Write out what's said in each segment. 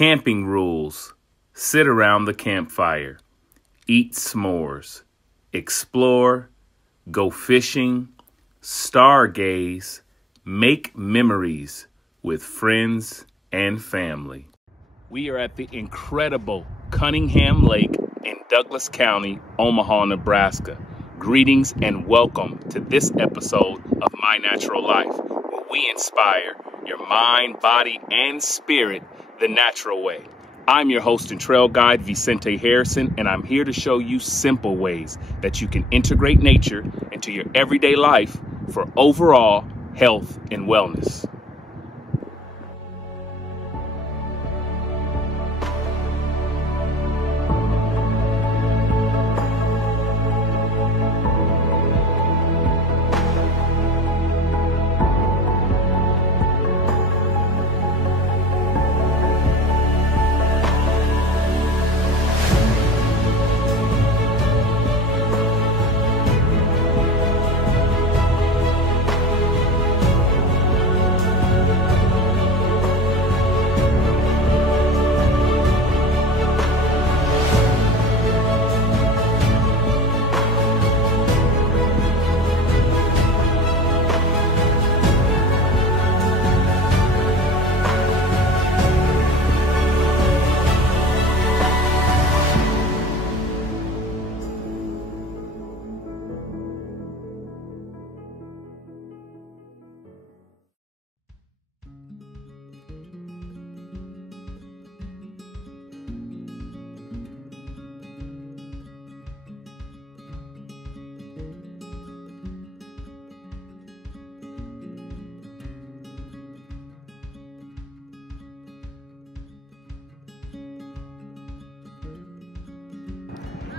Camping rules. Sit around the campfire. Eat s'mores. Explore. Go fishing. Stargaze. Make memories with friends and family. We are at the incredible Cunningham Lake in Douglas County, Omaha, Nebraska. Greetings and welcome to this episode of My Natural Life, where we inspire your mind, body, and spirit the natural way. I'm your host and trail guide, Vicente Harrison, and I'm here to show you simple ways that you can integrate nature into your everyday life for overall health and wellness.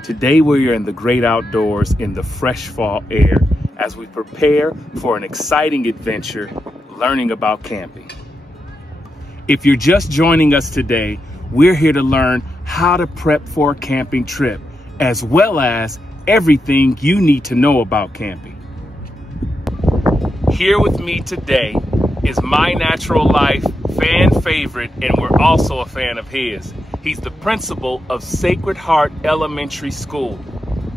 Today we are in the great outdoors in the fresh fall air as we prepare for an exciting adventure learning about camping. If you're just joining us today, we're here to learn how to prep for a camping trip, as well as everything you need to know about camping. Here with me today is My Natural Life fan favorite, and we're also a fan of his. He's the principal of Sacred Heart Elementary School,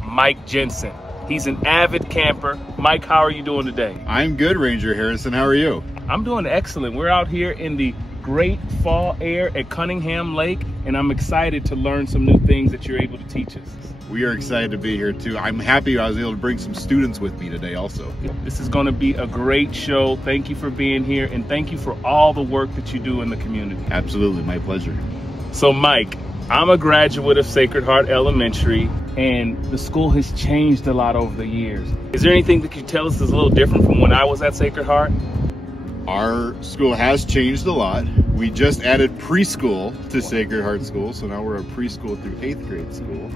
Mike Jensen. He's an avid camper. Mike, how are you doing today? I'm good, Ranger Harrison. How are you? I'm doing excellent. We're out here in the great fall air at Cunningham Lake, and I'm excited to learn some new things that you're able to teach us. We are excited to be here too. I'm happy I was able to bring some students with me today also. This is going to be a great show. Thank you for being here, and thank you for all the work that you do in the community. Absolutely, my pleasure. So Mike, I'm a graduate of Sacred Heart Elementary, and the school has changed a lot over the years. Is there anything that you can tell us is a little different from when I was at Sacred Heart? Our school has changed a lot. We just added preschool to Sacred Heart School, so now we're a preschool through 8th grade school.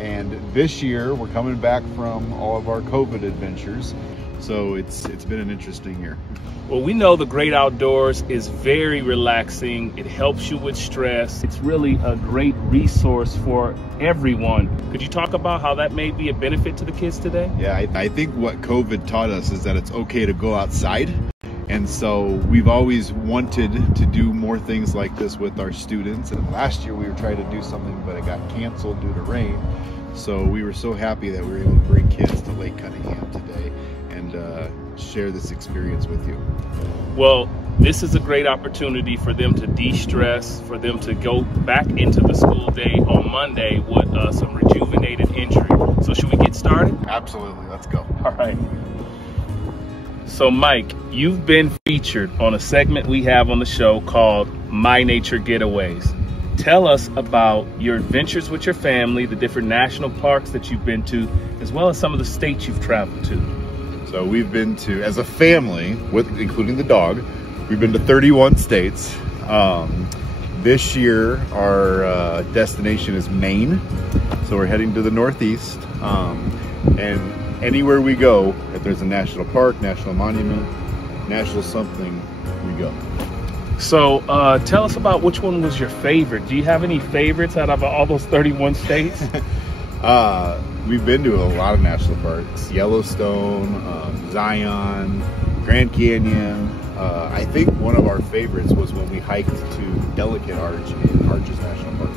And this year we're coming back from all of our COVID adventures, so it's been an interesting year. Well, we know the great outdoors is very relaxing. It helps you with stress. It's really a great resource for everyone. Could you talk about how that may be a benefit to the kids today? Yeah, I think what COVID taught us is that it's okay to go outside. And so we've always wanted to do more things like this with our students. And last year we were trying to do something, but it got canceled due to rain. So we were so happy that we were able to bring kids to Lake Cunningham today and share this experience with you. Well, this is a great opportunity for them to de-stress, for them to go back into the school day on Monday with some rejuvenated energy. So should we get started? Absolutely, let's go. All right. So Mike, you've been featured on a segment we have on the show called My Nature Getaways. Tell us about your adventures with your family, the different national parks that you've been to, as well as some of the states you've traveled to. So we've been to, as a family, including the dog, we've been to 31 states. This year, our destination is Maine. So we're heading to the Northeast. And anywhere we go, if there's a national park, national monument, national something, we go. So tell us about which one was your favorite. Do you have any favorites out of all those 31 states? We've been to a lot of national parks. Yellowstone, Zion, Grand Canyon. I think one of our favorites was when we hiked to Delicate Arch in Arches National Park.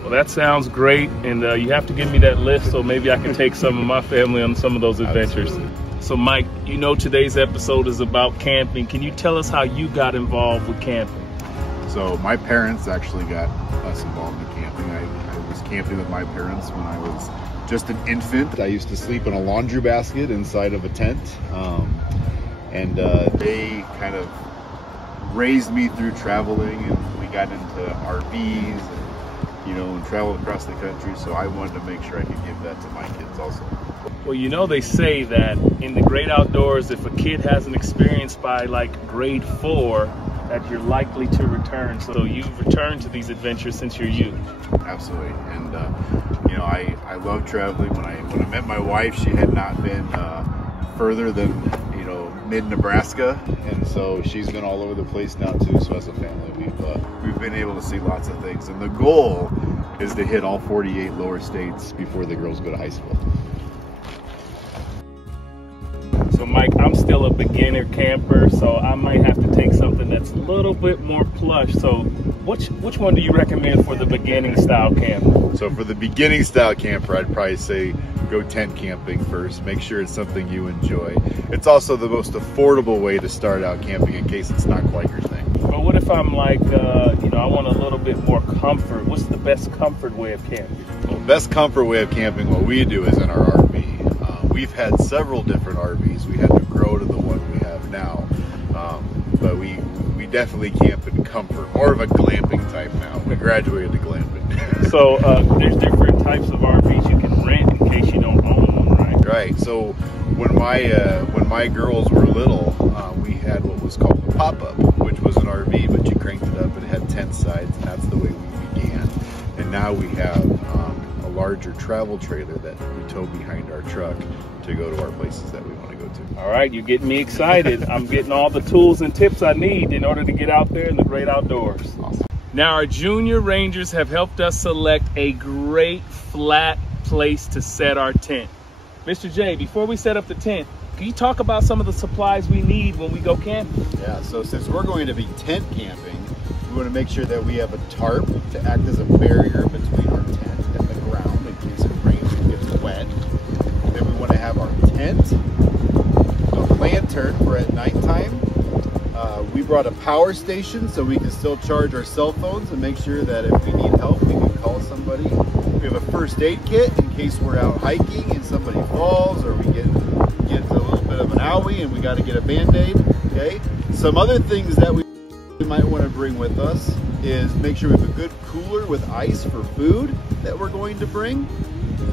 Well, that sounds great, and you have to give me that list so maybe I can take some of my family on some of those adventures. Absolutely. So Mike, you know today's episode is about camping. Can you tell us how you got involved with camping? So my parents actually got us involved in camping. I was camping with my parents when I was just an infant. I used to sleep in a laundry basket inside of a tent. And they kind of raised me through traveling, and we got into RVs and traveled across the country. So I wanted to make sure I could give that to my kids also. Well, they say that in the great outdoors, if a kid hasn't experienced by like grade 4, that you're likely to return. So you've returned to these adventures since your youth. Absolutely. And I love traveling. When I met my wife, she had not been further than mid-Nebraska, and so she's been all over the place now too. So as a family, we've been able to see lots of things, and the goal is to hit all 48 lower states before the girls go to high school. So Mike, I'm still a beginner camper, so I might have to take something that's a little bit more plush. So which one do you recommend for the beginning style camper? So for the beginning style camper, I'd probably say go tent camping first. Make sure it's something you enjoy. It's also the most affordable way to start out camping in case it's not quite your thing. But what if I'm like, I want a little bit more comfort? What's the best comfort way of camping? Well, best comfort way of camping, what we do is in our RV. We've had several different RVs. We had to grow to the one we have now. But we definitely camp in comfort. More of a glamping type now. We graduated to glamping. So there's different types of RVs you can rent in case you don't own one, right? Right. So when my girls were little, we had what was called a pop-up, which was an RV, but you cranked it up and it had tent sides, and that's the way we began. And now we have a larger travel trailer that we tow behind our truck to go to our places that we want to go to. All right, you're getting me excited. I'm getting all the tools and tips I need in order to get out there in the great outdoors. Awesome. Now, our junior rangers have helped us select a great flat place to set our tent. Mr. J, before we set up the tent, can you talk about some of the supplies we need when we go camping? Yeah, so since we're going to be tent camping, we want to make sure that we have a tarp to act as a barrier between our tent and the ground in case it rains and gets wet. Then we want to have our tent, a lantern for at nighttime. We brought a power station so we can still charge our cell phones and make sure that if we need help, we can call somebody. We have a first aid kit in case we're out hiking and somebody falls or we get a little bit of an owie and we got to get a Band-Aid. Okay. Some other things that we might want to bring with us is make sure we have a good cooler with ice for food that we're going to bring,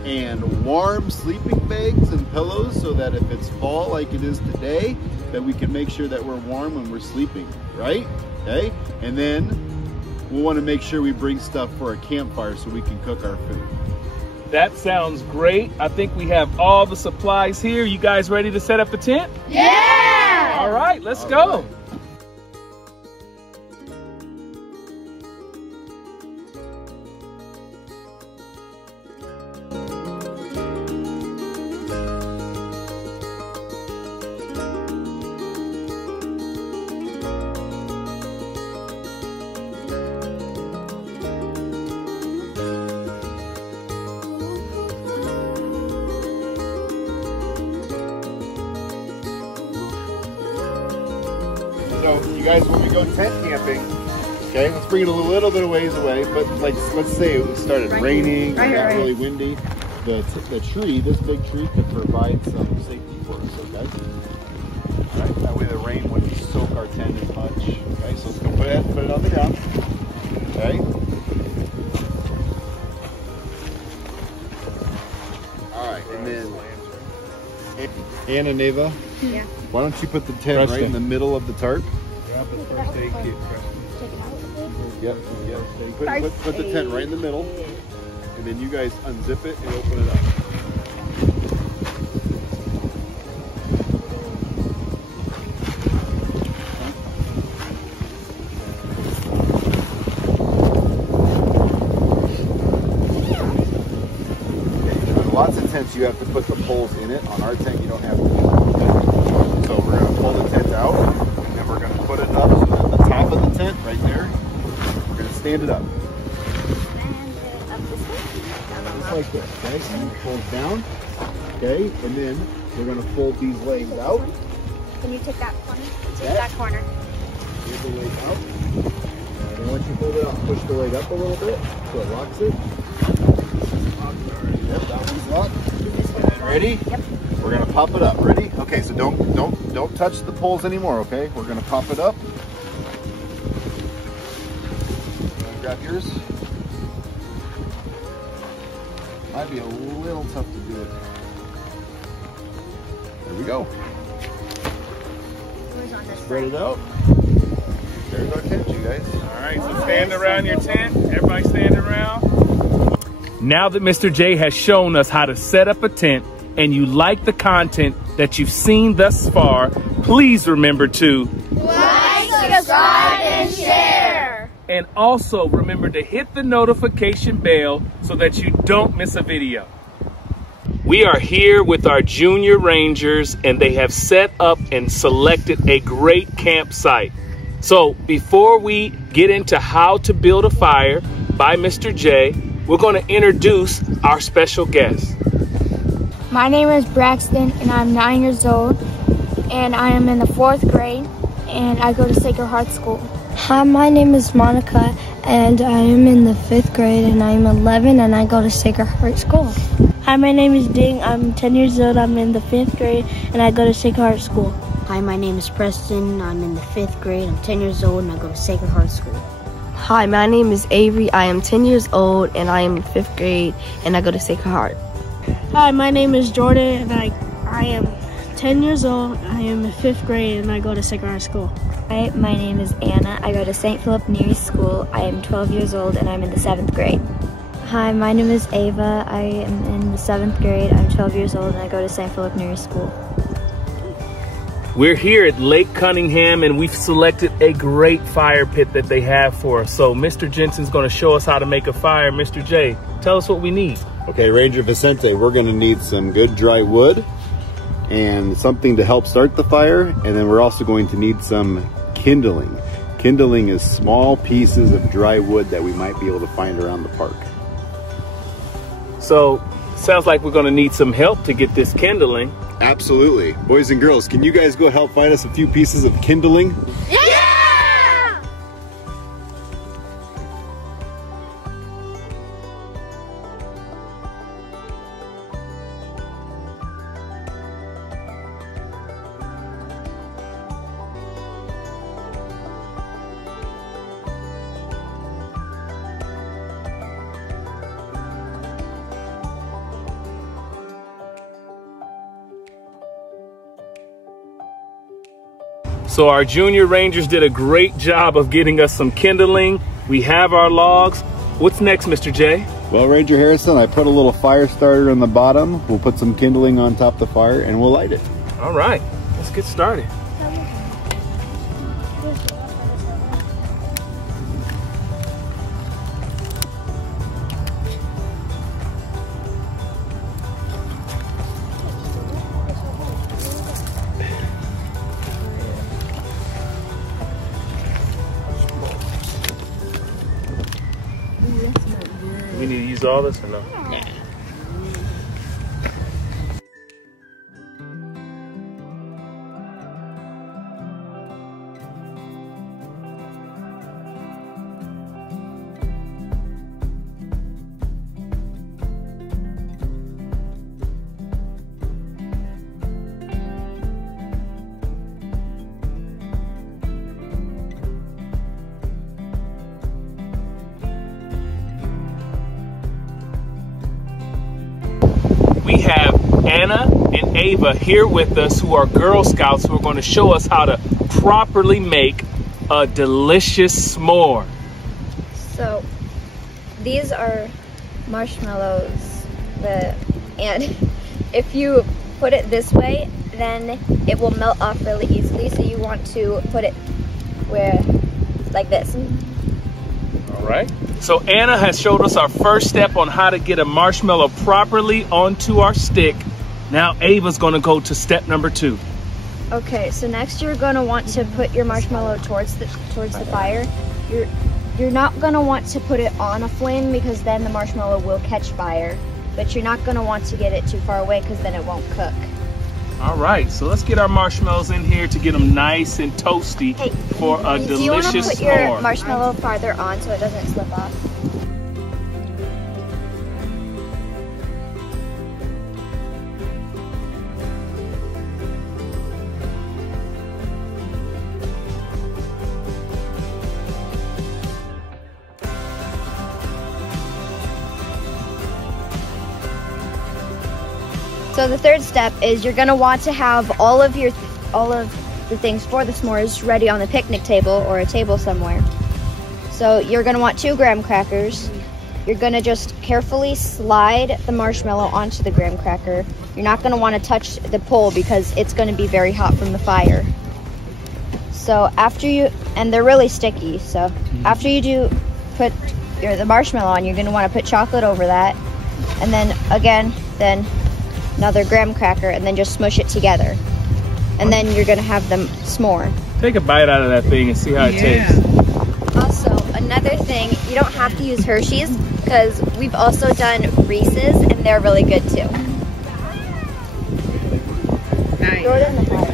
and warm sleeping bags and pillows so that if it's fall like it is today, that we can make sure that we're warm when we're sleeping, right? Okay. And then we'll want to make sure we bring stuff for a campfire so we can cook our food. That sounds great. I think we have all the supplies here. You guys ready to set up the tent? Yeah! All right, let's go. Right. So you guys, when we go tent camping, okay, let's bring it a little bit of ways away, but like, let's say it started raining, or got really windy. The tree, this big tree, could provide some safety for us, okay? All right, that way the rain wouldn't soak our tent as much. Okay, so let's go put it on the ground. Okay. All right, and then Anna, Neva, Yeah. why don't you put the tent right in the middle of the tarp? Grab the first aid kit. Yep. Put the tent right in the middle, and then you guys unzip it and open it up. Lots of tents you have to put the poles in it. On our tent you don't have to. So we're going to pull the tent out, and we're going to put it up at the top of the tent right there. We're going to stand it up. Just like this, okay? And it pulls down, okay? And then we're going to fold these legs out. Can you take that corner? Take that corner. Here's the leg out. And once you hold it up, push the leg up a little bit so it locks it. Yep, that one's locked. Ready? Yep. We're gonna pop it up. Ready? Okay, so don't touch the poles anymore, okay? We're gonna pop it up. Grab yours. Might be a little tough to do it. There we go. Spread it out. There's our tent, you guys. All right, so stand around your tent. Everybody stand around. Now that Mr. J has shown us how to set up a tent and you like the content that you've seen thus far, please remember to like, subscribe, and share. And also remember to hit the notification bell so that you don't miss a video. We are here with our junior rangers and they have set up and selected a great campsite. So before we get into how to build a fire by Mr. J, we're going to introduce our special guest. My name is Braxton and I'm 9 years old and I am in the 4th grade and I go to Sacred Heart School. Hi, my name is Monica and I am in the 5th grade and I'm 11 and I go to Sacred Heart School. Hi, my name is Ding. I'm 10 years old. I'm in the 5th grade and I go to Sacred Heart School. Hi, my name is Preston. I'm in the 5th grade. I'm 10 years old and I go to Sacred Heart School. Hi, my name is Avery. I am 10 years old and I am in 5th grade and I go to Sacred Heart. Hi, my name is Jordan and I am 10 years old. I am in 5th grade and I go to Sacred Heart School. Hi, my name is Anna. I go to St. Philip Neri School. I am 12 years old and I'm in the 7th grade. Hi, my name is Ava. I am in the 7th grade. I'm 12 years old and I go to St. Philip Neri School. We're here at Lake Cunningham and we've selected a great fire pit that they have for us. So Mr. Jensen's going to show us how to make a fire. Mr. J, tell us what we need. Okay, Ranger Vicente, we're going to need some good dry wood and something to help start the fire. And then we're also going to need some kindling. Kindling is small pieces of dry wood that we might be able to find around the park. So sounds like we're going to need some help to get this kindling. Absolutely. Boys and girls, can you guys go help find us a few pieces of kindling? Yeah! So our junior rangers did a great job of getting us some kindling. We have our logs. What's next, Mr. J? Well, Ranger Harrison, I put a little fire starter on the bottom. We'll put some kindling on top of the fire and we'll light it. All right, let's get started. We need to use all this or no? Yeah. We have Anna and Ava here with us who are Girl Scouts who are going to show us how to properly make a delicious s'more. So these are marshmallows, and if you put it this way, then it will melt off really easily. So you want to put it like this. All right. So Anna has showed us our first step on how to get a marshmallow properly onto our stick. Now Ava's going to go to step number 2. Okay, so next you're gonna want to put your marshmallow towards the fire. You're not gonna want to put it on a flame because then the marshmallow will catch fire. But you're not gonna want to get it too far away because then it won't cook. All right, so let's get our marshmallows in here to get them nice and toasty for a delicious s'more. Do you want to put your marshmallow farther on so it doesn't slip off? So the third step is you're gonna want to have all of the things for the s'mores ready on the picnic table or a table somewhere. So you're gonna want 2 graham crackers. You're gonna just carefully slide the marshmallow onto the graham cracker. You're not gonna want to touch the pole because it's gonna be very hot from the fire. So and they're really sticky. So after you do put the marshmallow on, you're gonna want to put chocolate over that, and then another graham cracker, and then just smush it together. And then you're gonna have the s'more. Take a bite out of that thing and see how it tastes. Also, another thing, you don't have to use Hershey's because we've also done Reese's and they're really good too. Nice. Throw it in the fire.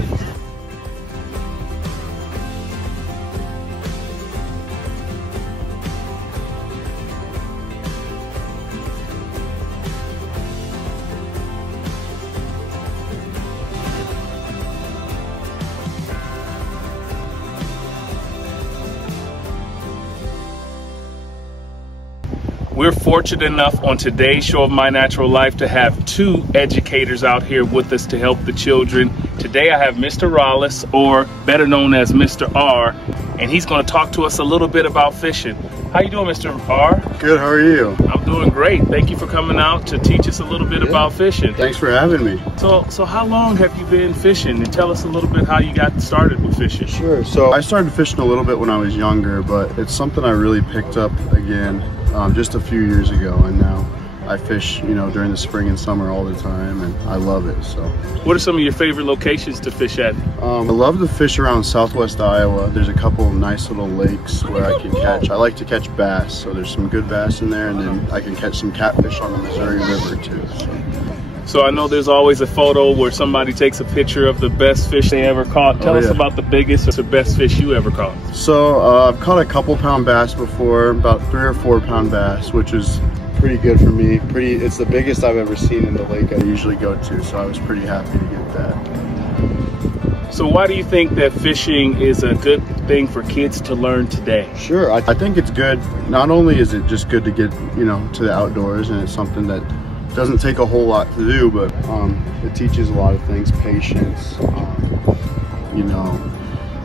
We're fortunate enough on today's show of My Natural Life to have 2 educators out here with us to help the children. Today I have Mr. Rollis, or better known as Mr. R, and he's going to talk to us a little bit about fishing. How you doing, Mr. R? Good, how are you? I'm doing great. Thank you for coming out to teach us a little bit about fishing. Thanks for having me. So how long have you been fishing? And tell us a little bit how you got started with fishing. Sure, so I started fishing a little bit when I was younger, but it's something I really picked up again just a few years ago, and now I fish, during the spring and summer all the time, and I love it. So, what are some of your favorite locations to fish at? I love to fish around southwest Iowa. There's a couple of nice little lakes where I can catch. I like to catch bass, so there's some good bass in there, and then I can catch some catfish on the Missouri River too. So I know there's always a photo where somebody takes a picture of the best fish they ever caught. Tell us about the biggest or best fish you ever caught. So I've caught a couple pound bass before, about 3 or 4 pound bass, which is pretty good for me. It's the biggest I've ever seen in the lake I usually go to, so I was pretty happy to get that. So why do you think that fishing is a good thing for kids to learn today? Sure, I think it's good. Not only is it just good to get, to the outdoors, and it's something that doesn't take a whole lot to do, but it teaches a lot of things, patience,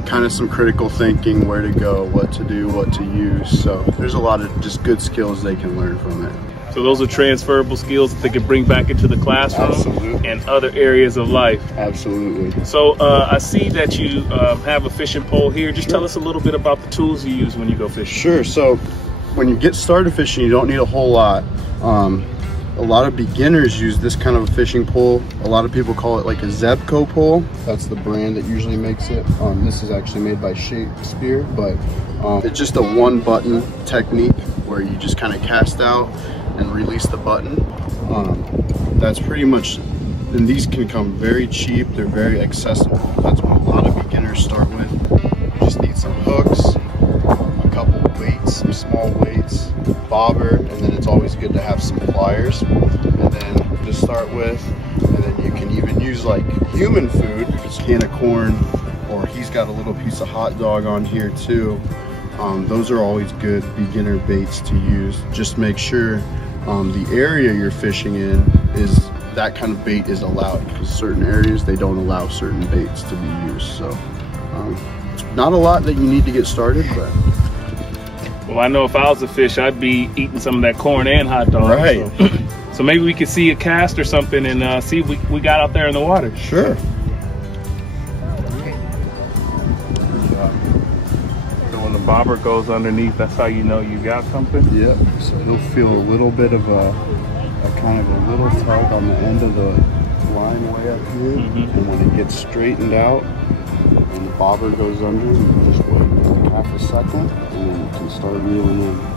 kind of some critical thinking, where to go, what to do, what to use. So there's a lot of just good skills they can learn from it. So those are transferable skills that they can bring back into the classroom. Absolutely. And other areas of life. Absolutely. So I see that you have a fishing pole here. Just tell us a little bit about the tools you use when you go fishing. Sure. So when you get started fishing, you don't need a whole lot. A lot of beginners use this kind of a fishing pole. A lot of people call it like a Zebco pole. That's the brand that usually makes it. This is actually made by Shakespeare, but it's just a 1-button technique where you just kind of cast out and release the button. That's pretty much, and these can come very cheap. They're very accessible. That's what a lot of beginners start with. You just need some hooks, a couple weights, some small weights, bobber, and then it's always good to have some pliers, and then to start with, and then you can even use like human food, a can of corn, or he's got a little piece of hot dog on here too. Those are always good beginner baits to use. Just make sure the area you're fishing in is that kind of bait is allowed, because certain areas they don't allow certain baits to be used. So not a lot that you need to get started, but well, I know if I was a fish, I'd be eating some of that corn and hot dog. Right. So maybe we could see a cast or something and see if we got out there in the water. Sure. So when the bobber goes underneath, that's how you know you got something? Yep. So you'll feel a little bit of a kind of a little tug on the end of the line way up here, and when it gets straightened out and the bobber goes under, you just wait half a second and then you can start reeling in.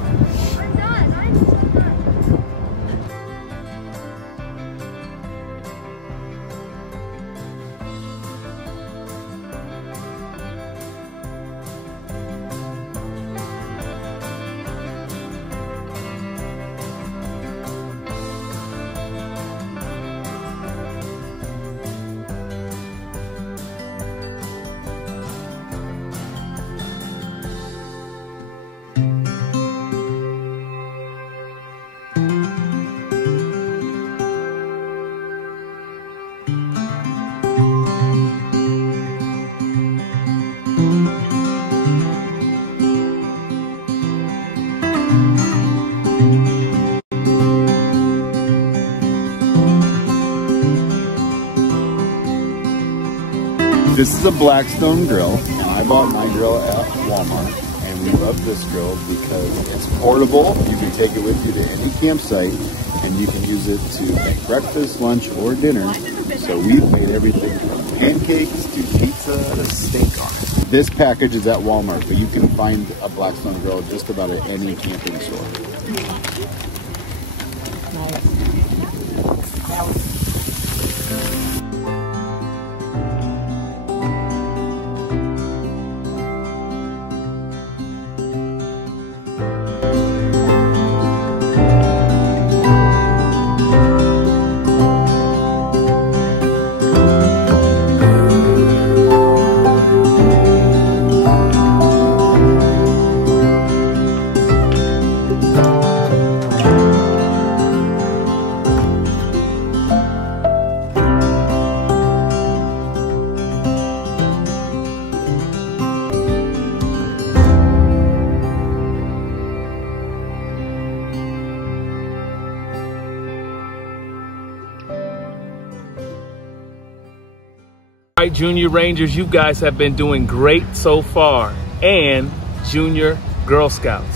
This is a Blackstone grill, and I bought my grill at Walmart, and we love this grill because it's portable. You can take it with you to any campsite, and you can use it to make breakfast, lunch, or dinner. So we've made everything from pancakes to pizza to steak on it. This package is at Walmart, but you can find a Blackstone grill just about at any camping store. All right, Junior Rangers, you guys have been doing great so far, and Junior Girl Scouts.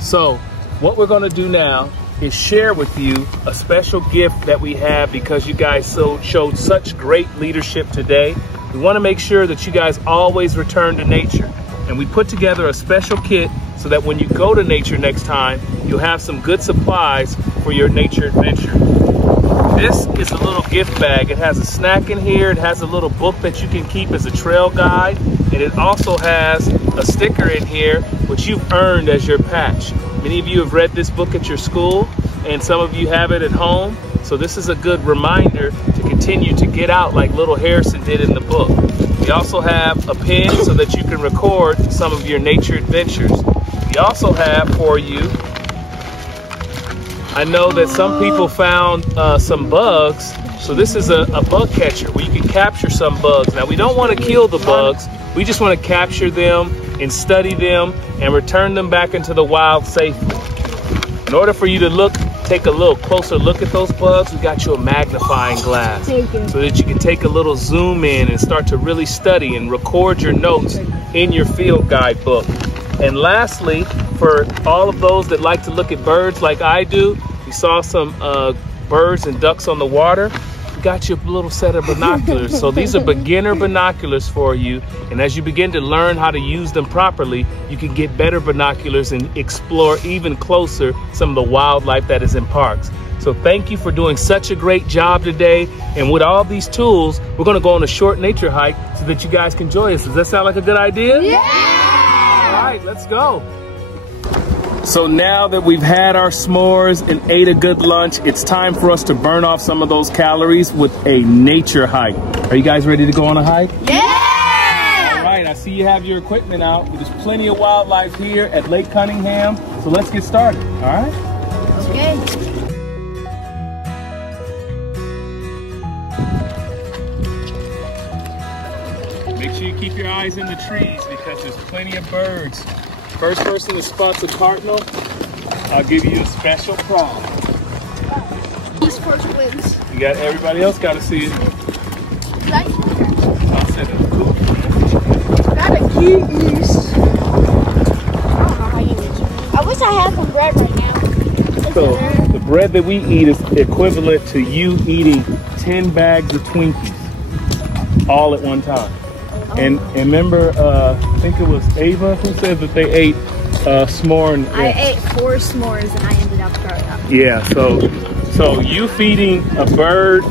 So what we're gonna do now is share with you a special gift that we have because you guys showed such great leadership today. We wanna make sure that you guys always return to nature. And we put together a special kit so that when you go to nature next time, you'll have some good supplies for your nature adventure. This is a little gift bag. It has a snack in here. It has a little book that you can keep as a trail guide. And it also has a sticker in here, which you've earned as your patch. Many of you have read this book at your school, and some of you have it at home. So this is a good reminder to continue to get out like little Harrison did in the book. We also have a pen so that you can record some of your nature adventures. We also have for you, I know that some people found some bugs, so this is a bug catcher where you can capture some bugs. Now we don't want to kill the bugs, we just want to capture them and study them and return them back into the wild safely. In order for you to take a little closer look at those bugs, we got you a magnifying glass so that you can take a little zoom in and start to really study and record your notes in your field guide book. And lastly, for all of those that like to look at birds like I do, we saw some birds and ducks on the water. We got you a little set of binoculars. So these are beginner binoculars for you. And as you begin to learn how to use them properly, you can get better binoculars and explore even closer some of the wildlife that is in parks. So thank you for doing such a great job today. And with all these tools, we're going to go on a short nature hike so that you guys can join us. Does that sound like a good idea? Yeah! All right, let's go. So now that we've had our s'mores and ate a good lunch, it's time for us to burn off some of those calories with a nature hike. Are you guys ready to go on a hike? Yeah! All right, I see you have your equipment out. There's plenty of wildlife here at Lake Cunningham. So let's get started, all right? Okay. Make sure you keep your eyes in the trees because there's plenty of birds. First person that spots a cardinal, I'll give you a special prize. East Coast wins. You got everybody else got to see it. I'll set it cool. Got a key east. I don't know how you use it. I wish I had some bread right now. So the bread that we eat is equivalent to you eating 10 bags of Twinkies all at one time. And remember, I think it was Ava who said that they ate s'more. And, I ate 4 s'mores and I ended up throwing up. Yeah, so you feeding a bird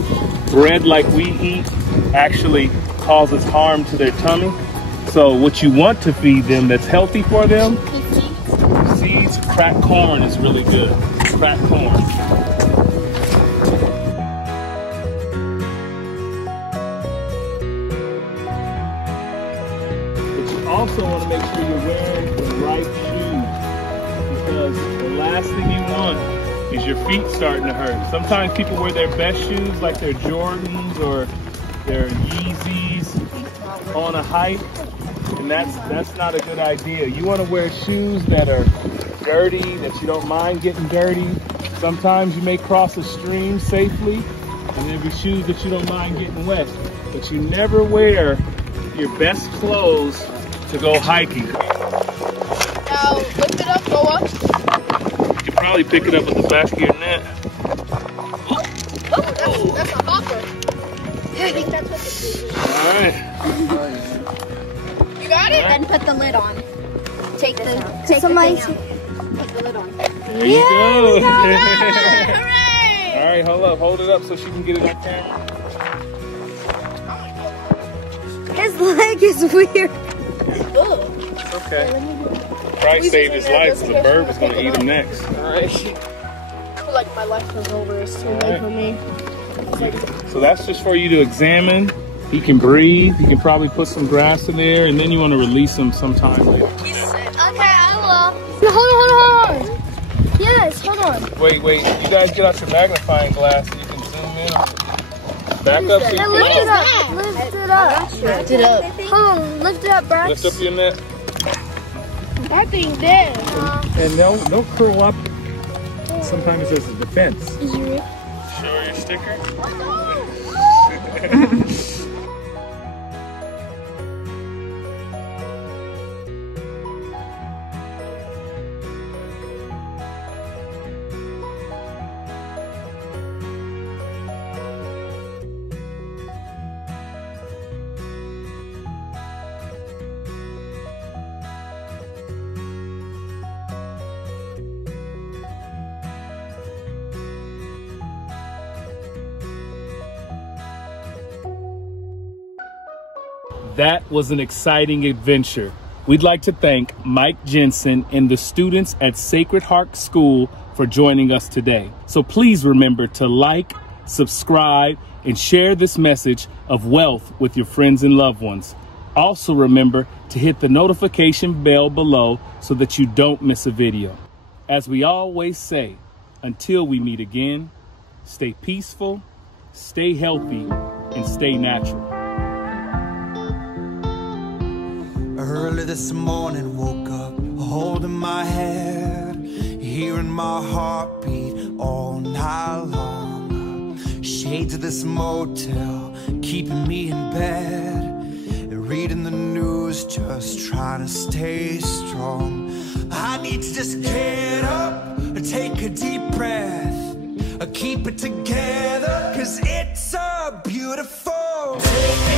bread like we eat actually causes harm to their tummy. So what you want to feed them that's healthy for them, seeds, cracked corn is really good. Cracked corn. But you also want to make sure you're wearing the right shoes, because the last thing you want is your feet starting to hurt. Sometimes people wear their best shoes like their Jordans or their Yeezys on a hike, and that's not a good idea. You want to wear shoes that are dirty, that you don't mind getting dirty. Sometimes you may cross a stream safely, and there'll be shoes that you don't mind getting wet. But you never wear your best clothes to go hiking. Now lift it up, go up. You can probably pick it up with the back of your net. Oh, that's a hopper. I think that's what this is. All right. You got it? Then put the lid on. Take the thing out. Put the lid on. There you go. Hooray! All right, hold it up so she can get it on camera. His leg is weird. It's okay. Probably saved his life because the bird was going to eat him next. I feel like my life is over. It's too late for me. So that's just for you to examine. He can breathe. You can probably put some grass in there, and then you want to release him sometime later. Okay, I will. No, hold on. Yes, hold on. Wait. You guys get out your magnifying glass so you can zoom in. Back up so you can What is that? Lift it up. Lift it up. Hold on, lift it up, Brax. lift up your net. That thing's dead. And they'll curl up sometimes as a defense. Show her your sticker. That was an exciting adventure. We'd like to thank Mike Jensen and the students at Sacred Heart School for joining us today. So please remember to like, subscribe, and share this message of wealth with your friends and loved ones. Also remember to hit the notification bell below so that you don't miss a video. As we always say, until we meet again, stay peaceful, stay healthy, and stay natural. Early this morning, woke up holding my head, hearing my heartbeat all night long. Shades of this motel keeping me in bed, reading the news, just trying to stay strong. I need to just get up, take a deep breath, keep it together, 'cause it's a beautiful day.